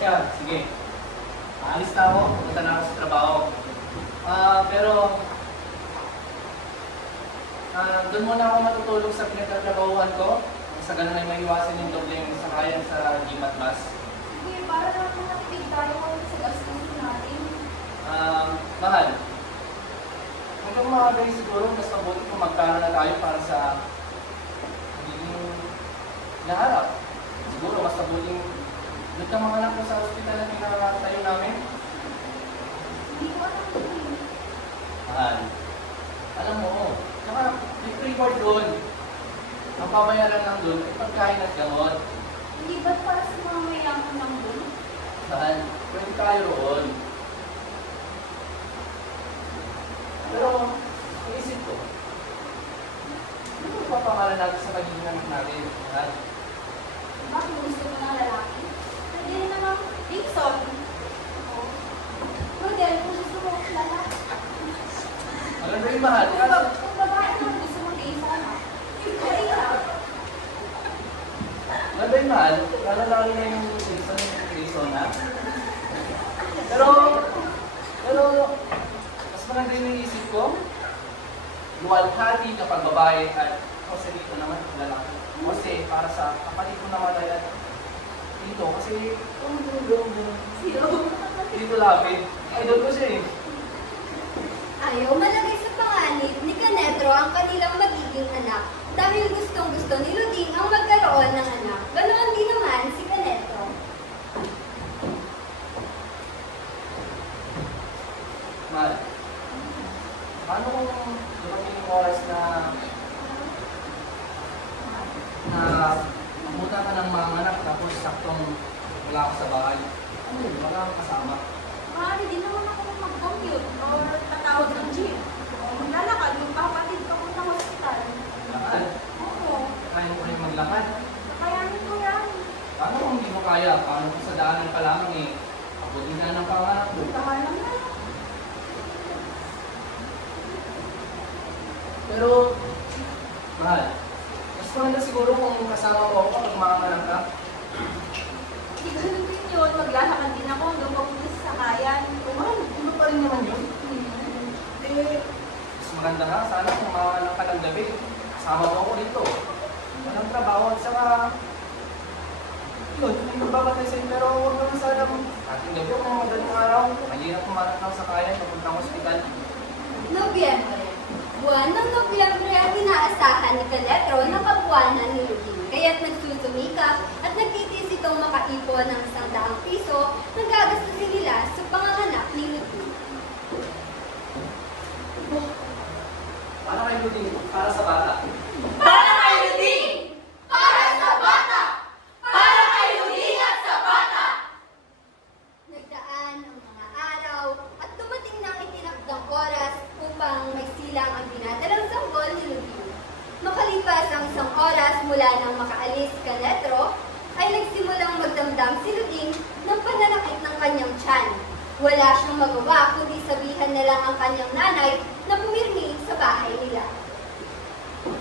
siya. Sige. Aalis na ako. Pupunta na ako sa trabaho. Pero doon muna ako matutulog sa pinagtatrabahuhan ko. Sa ganun ay maiwasan yung dobleng sakayan sa GMAT bus. Sige, para naman nakipig tayo sa gastusin natin. Mahal. Hanggang makagay siguro, mas mabuti kung magkano na tayo para sa magiging naharap. Siguro, mas mabuting doon ka mga anak ko sa hospital na pinakatayo namin. Hindi ko alam yun. Mahal. Alam mo, saka may reward doon. Ang pabayaran lang doon ay pagkain at gamot. Hindi ba para sa mga mayaman lang doon? Mahal, pwede tayo roon. Pero, iisip ko, ano ang papangalan natin sa magiging anak natin? Mahal? Bakit gusto mo ng lalaki? Pwede rin naman Dixon. Model, kung gusto mo lalaki. Maganda rin, mahal. Kung babae naman gusto mo Dixon. Pwede ka. Maganda rin, mahal. Lalo na yung Dixon na. Pero, mas maganda yung naisip ko. Luwalhati kapag babae at kasi dito naman lalaki. Kasi para sa kapatid ko namatay at dito kasi Sino? dito lapit. Idol ko siya eh. Ayaw malagay sa panganib ni Canetro ang kanilang magiging anak dahil gustong-gusto ni Luding ang magkaroon ng anak. Ganoon din naman si Canetro. Mahal, paano kung dumating yung oras na mabuta ka ng mga anak tapos saktong wala ako sa bahay? Ano yun? Wala akong kasama. Maaari din naman ako mag-commute or tatawag ng jeep. O maglalakad yung kapatid papuntang hospital. Lakad? Oo. Kaya mo rin maglakad? Kakayanin ko yan. Paano kung hindi mo kaya? Paano kung sa daanan pa lamang eh? Abutin na ng pangarap mo. Tama lang na. Pero, mahal, mas maganda siguro kung kasama mo ako kapag manganganak ka. Hindi ganun din yun. Maglalakad din ako hanggang papunta sa sakayan. Mahal, ano pa rin naman yun? Eh, mas maganda nga, sana kung manganganak ka ng gabi, kasama mo ako dito. Walang trabaho at saka, yun, hindi magbabatay sa'yo, pero huwag naman sana ating gabi o mga madaling araw. Mahirap kumanak ng sakayan, papuntang hospital. Nobyembre. Buwan ng Nobyembre at inaasahan ni Canetro na kabuwanan ni Luding. Kaya't nagsusumikap at nagtitis itong makaipon ng 100 piso na gagastusin nila sa panganganak ni Luding. Para kay Luding, para sa bata. Para kay Luding! Para sa bata! Para kay Luding at sa bata! Nagdaan ang mga araw at dumating na ang itinakdang oras upang may silang ang dinadalang sanggol ni Luding. Makalipas ang 1 oras mula nang makaalis si Canetro, ay nagsimulang magdamdam si Luding ng pananakit ng kanyang tiyan. Wala siyang magawa kundi sabihan na lang ang kanyang nanay na pumirmi sa bahay nila.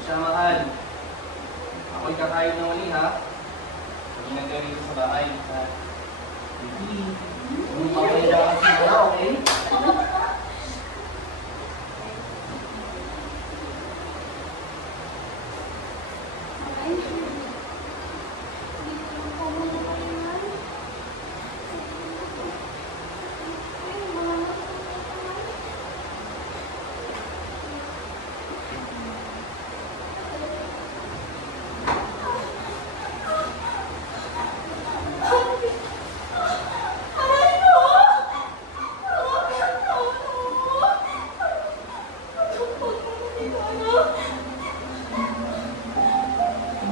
Siya, mahal. Ako'y kakain na uli, ha? Hindi na gawin sa bahay. Hindi. Kung mapahirapan siya, okay?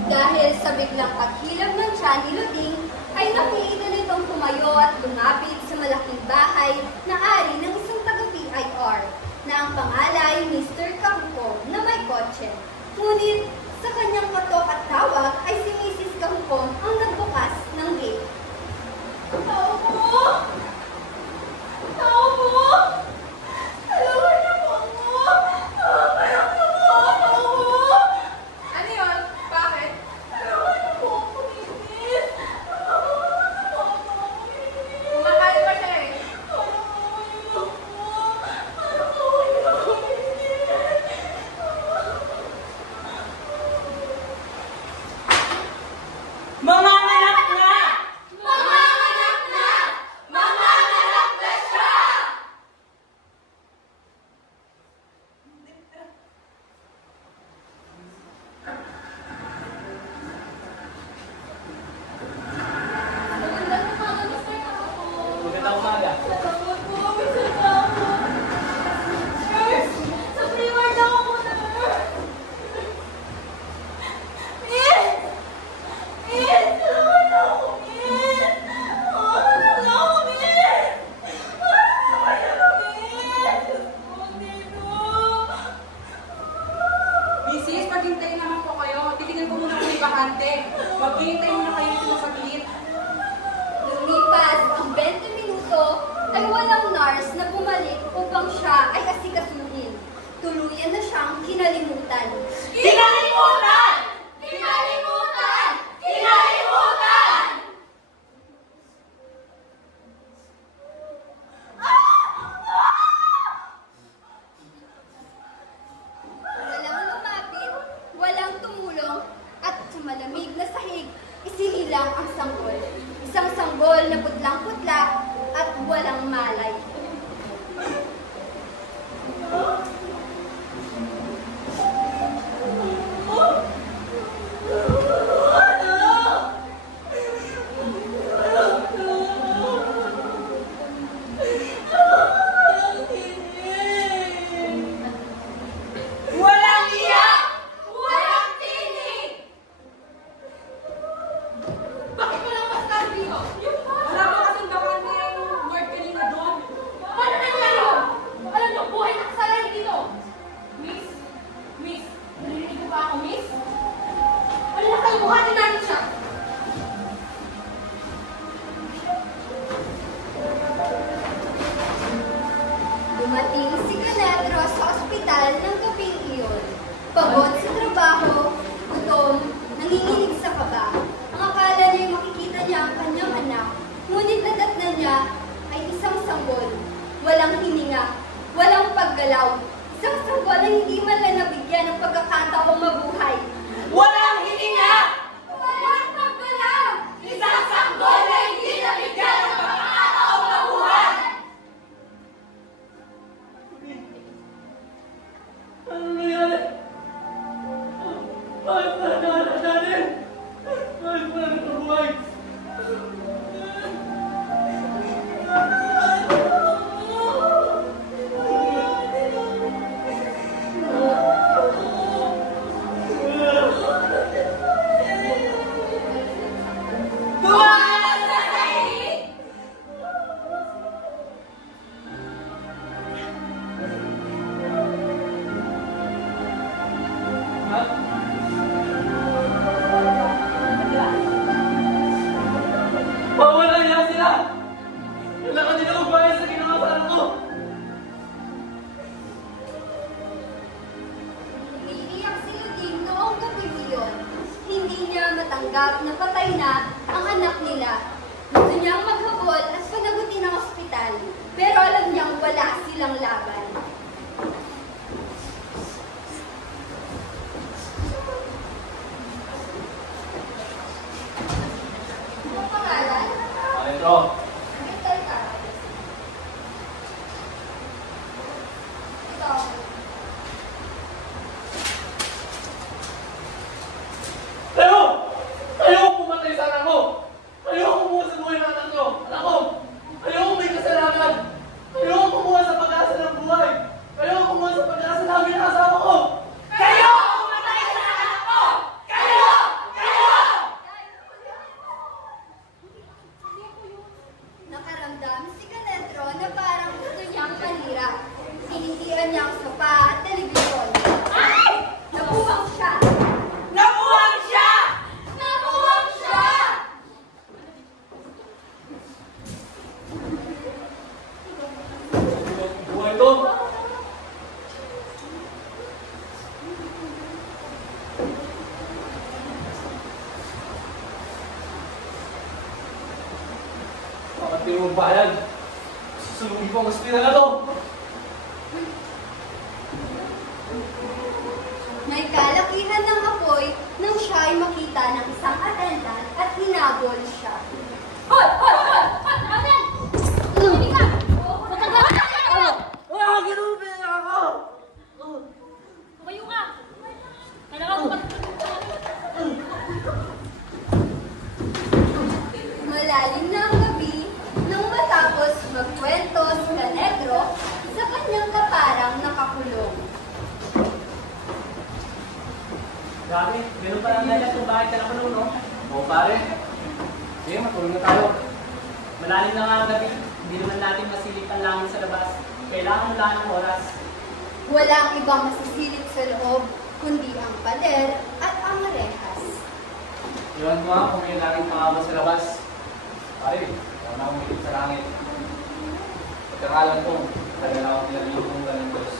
Dahil sa biglang paghilab ng tiyan ni Luding, ay napiigil itong tumayo at lumapit sa malaking bahay na ari ng isang taga-PIR na ang pangalay Mr. Kahukong na may kotse. Ngunit sa kanyang katok at tawag ay si Mrs. Kahukong ang nagbukas ng gate. Tao mo! Tao mo! Tulungan niyo po ako! Tulungan niyo po ako! Ano yun? Bakit? Tulungan niyo po ako, Mrs. Tulungan niyo po ako, Mrs. Abante! Maghihintay muna kayo dito ng saglit. Lumipas ang 20 minuto ay walang nurse na bumalik upang siya ay asikasuhin. Tuluyan na siyang kinalimutan. Kinalimutan! Kinalimutan! Kinalimutan! Walang lumapit, walang tumulong, at sa malamig na sahig, isinilang ang sanggol. Isang sanggol na putlang-putla at walang malay. Walang iyak! Walang tinig! Bakit wala ka mas dito? Wala ba kasing bakante yung word kanina doon? Paano nangyari yun? Alam niyo, buhay na kasalanan dito! Miss? Miss? Narinig ko ba ako, miss? Wala na kayo, buhatin natin siya! Dumating si Canedro sa ospital ng gabing iyon. Pagod sa trabaho, gutom, nanginginig sa kaba. Ang akala niya'y makikita niya ang kanyang anak, ngunit nadatnan niya ay isang sanggol. Walang hininga, walang paggalaw. Isang sanggol na hindi man lang nabigyan ng pagkakataong mabuhay. Walang hininga! Walang paggalaw! Isang sanggol na hindi nabigyan ng pagkakataong mabuhay! Ano nangyari? Bakit pa nangyari natin? Bakit pa nagkabuhay? Buwan sa sahig! Ha? Bawal na yan sila! Kailangan nila magbayad sa ginawa sa anak ko! Umiiyak si Luding noong gabi iyon. Hindi niya matanggap na patay na ang anak nila. Gusto niyang maghabol at panagutin ang ospital, pero alam niyang wala silang laban. Ang pangalan? Alejandro, Mental ka. Ito. Ayaw! Ayaw pumatay sa anak ko! Ayaw kumuha sa buhay ng anak ko! Anak ko! Ayaw may kasalanan! Ayaw kumuha sa pag-asa ng buhay! Ayaw kumuha sa pag-asa namin ng asawa ko! Kayo ang pumatay sa anak ko! Kayo! Kayo! Nakaramdam si Canedro na parang gusto niyang manira. Sinitiran niya ang sopa at telebisyon. Ay! Nabuwang siya. Nabuwang siya! Nabuwang siya! Buhay to! Bakit di mo bayad? Susunugin ko ang ospital na to! May kalakihan ng apoy nang siya ay makita ng isang attendant at hinabol siya. Hoy! Hoy! Hoy! Hoy! Aten! Tumigil ka! Matagalan ka! Ginubin ako! Tumayo ka! Kailangan mo Malalim na ang gabi nang matapos magkwento si Canedro sa kanyang kaparang nakakulong. Grabe, ganun pa lang nila kung bakit ka nakulong, no? Oo, pare. Sige, matulog na tayo. Malalim na nga ang gabi, hindi naman natin masilip ang langit sa labas. Kailangan wala ng oras. Walang ibang masisilip sa loob, kundi ang pader at ang rehas. Iwan mo nga kung may langit makabot sa labas. Pare, ako na umilip sa langit. Pagkakalan ko, tagal ako pinag-iutungan ng Diyos.